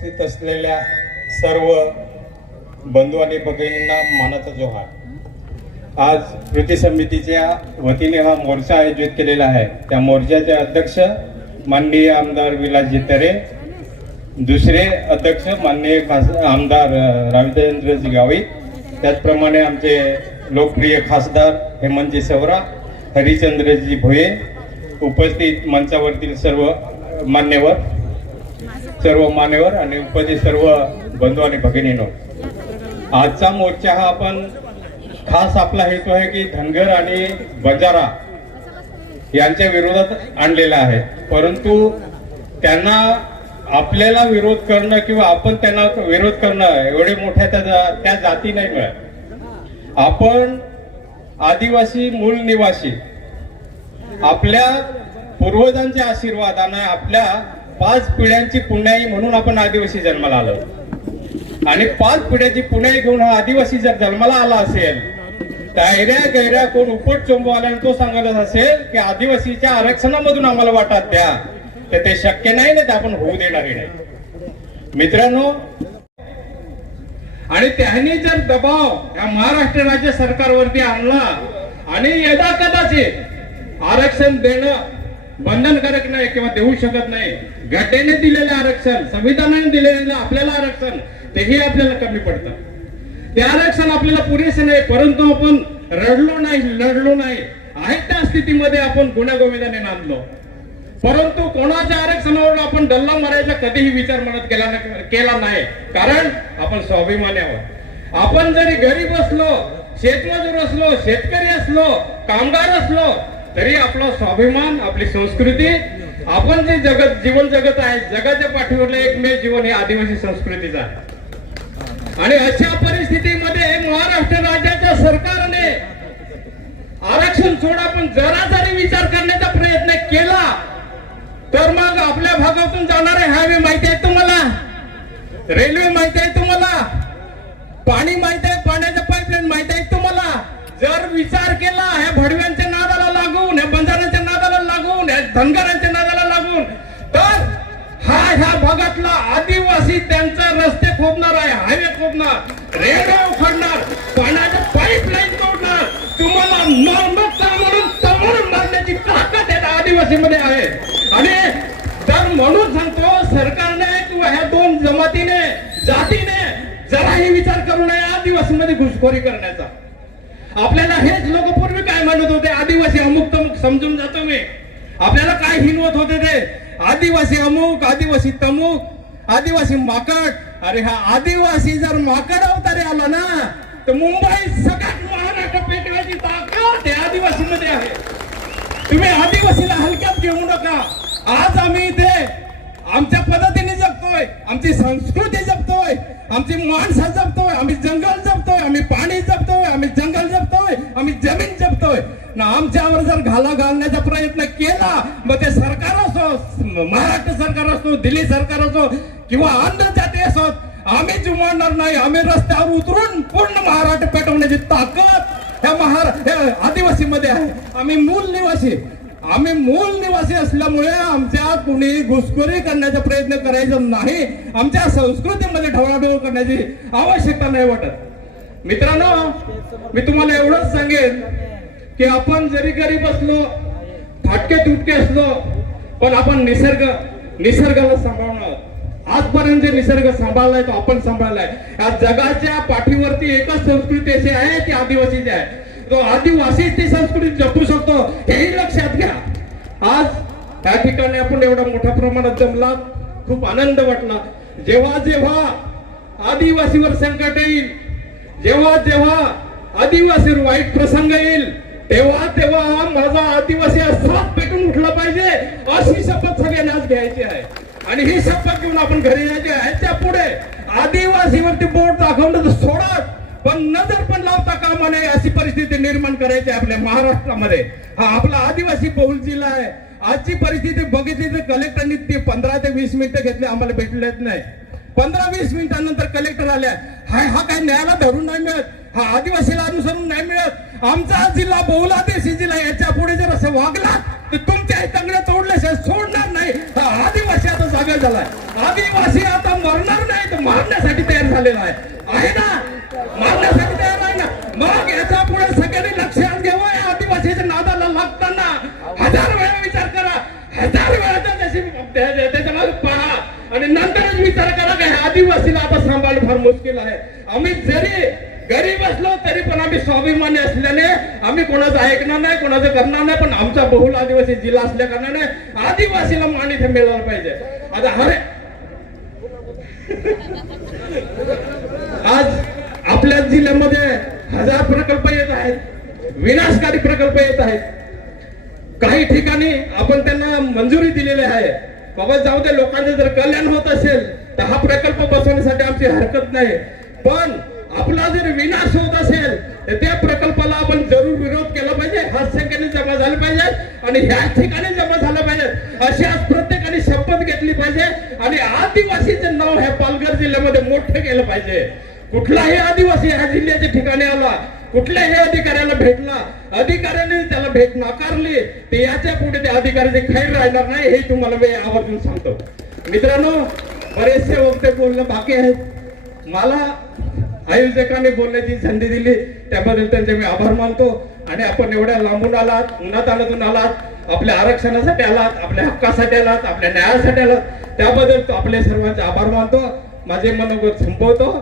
उपस्थित असलेल्या सर्व बंधू आणि भगिनींना मानाचा जोहार. आज कृती समितीच्या वतीने हा मोर्चा आयोजित केलेला आहे. त्या मोर्चाचे अध्यक्ष माननीय आमदार विलासजी तरे दुसरे अध्यक्ष माननीय खास आमदार अ, गावित त्याचप्रमाणे आमचे लोकप्रिय खासदार हेमंतजी सवरा हरिचंद्रजी भोये उपस्थित मंचावरतील सर्व मान्यवर सर्व मान्यवर आणि उपदे सर्व बंधू आणि भगिनीनो आजचा मोर्चा हा आपण खास आपला हेतू आहे की धनगर आणि बंजारा यांच्या विरोधात आणलेला आहे. परंतु त्यांना आपल्याला विरोध करणं किंवा आपण त्यांना विरोध करणं एवढे मोठ्या त्या त्या जाती नाही मिळत. आपण आदिवासी मूल निवासी आपल्या पूर्वजांच्या आणि आपल्या पाच पिढ्यांची पुण्याई म्हणून आपण आदिवासी जन्माला आलो. आणि पाच पिढ्याची पुण्याई घेऊन हा आदिवासी जर जन्माला आला असेल तायऱ्या गैऱ्या कोण उपट चोंबू आल्याने तो सांगत असेल की आदिवासीच्या आरक्षणामधून आम्हाला वाटत द्या. तर ते शक्य नाही ना ते आपण होऊ देणार नाही मित्रांनो आणि त्यांनी जर दबाव या महाराष्ट्र राज्य सरकारवरती आणला आणि यदा कदाचित आरक्षण देणं बंधनकारक नाही किंवा देऊ शकत नाही. घटनेने दिलेलं आरक्षण संविधानाने दिलेलं आपल्याला आरक्षण तेही आपल्याला कमी पडतं. ते आरक्षण आपल्याला पुरेसे नाही परंतु आपण रडलो नाही लढलो नाही. आहे त्या स्थितीमध्ये आपण गुण्यागोविंदाने नांदलो. परंतु कोणाच्या आरक्षणावर आपण डल्ला मारायचा कधीही विचार मनात केला केला नाही. कारण आपण स्वाभिमानी आहोत. आपण जरी गरीब असलो शेतमजूर असलो शेतकरी असलो कामगार असलो तरी आपला स्वाभिमान आपली संस्कृती आपण जे जगत जीवन जगत आहे जगाच्या पाठीवरलं एकमेव जीवन हे आदिवासी संस्कृतीचं आहे. आणि अशा परिस्थितीमध्ये महाराष्ट्र राज्याच्या सरकारने आरक्षण सोडा पण जरा जरी विचार करण्याचा प्रयत्न केला तर मग आपल्या भागातून जाणारे हायवे माहिती आहे तुम्हाला? रेल्वे माहिती आहे तुम्हाला? पाणी धनगरांच्या नादाला लागून. तर हा ह्या भागातला आदिवासी त्यांचा रस्ते खोदणार आहे हायवे खोदणार रेल्वे उखडणार पाण्याच्या पाईपलाईन तोडणार. तुम्हाला नॉर्मल म्हणून तमळून मारण्याची ताकद या आदिवासीमध्ये आहे. आणि तर म्हणून सांगतो सरकारने किंवा ह्या दोन जमातीने जातीने जराही विचार करू नये आदिवासीमध्ये घुसखोरी करण्याचा. आपल्याला हेच लोक पूर्वी काय म्हणत होते आदिवासी अमुक तमुक समजून जातो मी. आपल्याला काय हिनवत होते ते? आदिवासी अमुक आदिवासी तमुक आदिवासी माकड. अरे हा आदिवासी जर माकड अवतारे आला ना तर मुंबई सगळ्यात महाराष्ट्र पेटवायची ताकद हे आदिवासीमध्ये आहे. तुम्ही आदिवासीला हलक्यात घेऊ नका. आज आम्ही इथे आमच्या पद्धतीने जगतोय आमची संस्कृती जपतोय आमची माणसं जपतोय आम्ही जंगल जपतोय आम्ही पाणी जपतोय आम्ही जंगल जपतोय आम्ही जमीन जपतोय ना आमच्यावर जर घाला घालण्याचा प्रयत्न केला मग ते सरकार असो महाराष्ट्र सरकार असो दिल्ली सरकार असो किंवा आंध्र जाती असो आम्ही जुमानणार नाही. आम्ही रस्त्यावर उतरून पूर्ण महाराष्ट्र पेटवण्याची ताकद या महार आदिवासी मध्ये आहे. आम्ही मूल निवासी. आम्ही मूल निवासी असल्यामुळे आमच्या कुणी घुसखोरी करण्याचा प्रयत्न करायचा नाही. आमच्या संस्कृतीमध्ये ढवळाढवळ करण्याची आवश्यकता नाही वाटत. मित्रांनो मी तुम्हाला एवढंच सांगेन. की आपण जरी गरीब असलो फाटके तुटके असलो पण आपण निसर्ग निसर्गाला सांभाळणार. आजपर्यंत जे निसर्ग सांभाळलाय तो आपण सांभाळलाय. या जगाच्या पाठीवरती एकच संस्कृती अशी आहे ती आदिवासीची आहे. तो आदिवासी ती संस्कृती जपू शकतो हेही लक्षात घ्या. आज या ठिकाणी आपण एवढा मोठ्या प्रमाणात जमला खूप आनंद वाटला. जेव्हा जेव्हा आदिवासीवर संकट येईल जेव्हा जेव्हा आदिवासीवर वाईट प्रसंग येईल तेव्हा तेव्हा माझा आदिवासी असाच पेटून उठला पाहिजे अशी शपथ सगळ्यांना आज घ्यायची आहे. आणि ही शपथ घेऊन आपण घरी जायची आहे. त्या पुढे आदिवासीवरती बोट दाखवणं तर सोडा पण नजर पण लावता कामा नये अशी परिस्थिती निर्माण करायची आहे आपल्या महाराष्ट्रामध्ये. हा आपला आदिवासी बहुल जिल्हा आहे. आजची परिस्थिती बघितली तर कलेक्टरनी ती पंधरा ते वीस मिनिटं घेतले आम्हाला भेटलेच नाही. पंधरा वीस मिनिटांनंतर कलेक्टर हा हा काय न्यायाला धरून नाही मिळत. हा आदिवासीला अनुसरून नाही मिळत. आमचा जिल्हा बहुलादेशी जिल्हा याच्यापुढे जर असं वागला तर तुमच्या तंगड्या तोडल्याशिवाय सोडणार नाही. हा आदिवासी आता जागा झालाय. आदिवासी आता मरणार नाही तर मारण्यासाठी तयार झालेला आहे. आहे ना? मारण्यासाठी तयार आहे ना? मग याच्यापुढे सगळ्यांनी लक्षात घ्यावं या आदिवासीच्या नादाला लागताना. हजार वेळा विचार करा. हजार वेळा तर त्याच्यामागे पहा. आणि नंतरच विचार करा की ह्या आदिवासीला आता सांभाळणं फार मुश्किल आहे. आम्ही जरी गरीब असलो तरी पण आम्ही स्वाभिमानी असल्याने आम्ही कोणाचं ऐकणार नाही कोणाचं करणार नाही पण आमचा बहुल आदिवासी जिल्हा असल्या कारणाने आदिवासीला मान इथे मिळाला पाहिजे. आता हरे आज आपल्या जिल्ह्यामध्ये हजार प्रकल्प येत आहेत विनाशकारी प्रकल्प येत आहेत. काही ठिकाणी आपण त्यांना मंजुरी दिलेली आहे. बाबा जाऊ दे लोकांचं जर कल्याण होत असेल तर हा प्रकल्प बसवण्यासाठी आमची हरकत नाही. पण आपला जर विनाश होत असेल तर त्या प्रकल्पाला आपण जरूर विरोध केला पाहिजे ह्याच ठिकाणी जमा झाले पाहिजे आणि ह्याच ठिकाणी जमा झालं पाहिजे. अशी आज प्रत्येकाने शपथ घेतली पाहिजे आणि आदिवासीचं नाव ह्या पालघर जिल्ह्यामध्ये मोठं केलं पाहिजे. कुठलाही आदिवासी ह्या जिल्ह्याच्या ठिकाणी आला कुठल्याही अधिकाऱ्याला भेटला अधिकाऱ्याने त्याला भेट नाकारली ते याच्यापुढे त्या अधिकाऱ्याचे खैर राहणार नाही हे तुम्हाला मी आवर्जून सांगतो. मित्रांनो बरेचसे वक्ते बोलणं बाकी आहेत. मला आयोजकांनी बोलण्याची संधी दिली त्याबद्दल त्यांचे मी आभार मानतो. आणि आपण एवढ्या लांबून आलात उन्हात आलातून आलात आपल्या आरक्षणासाठी आलात आपल्या हक्कासाठी आलात आपल्या न्यायासाठी आलात त्याबद्दल तो आपले सर्वांचे आभार मानतो. माझे मनोगत संपवतो.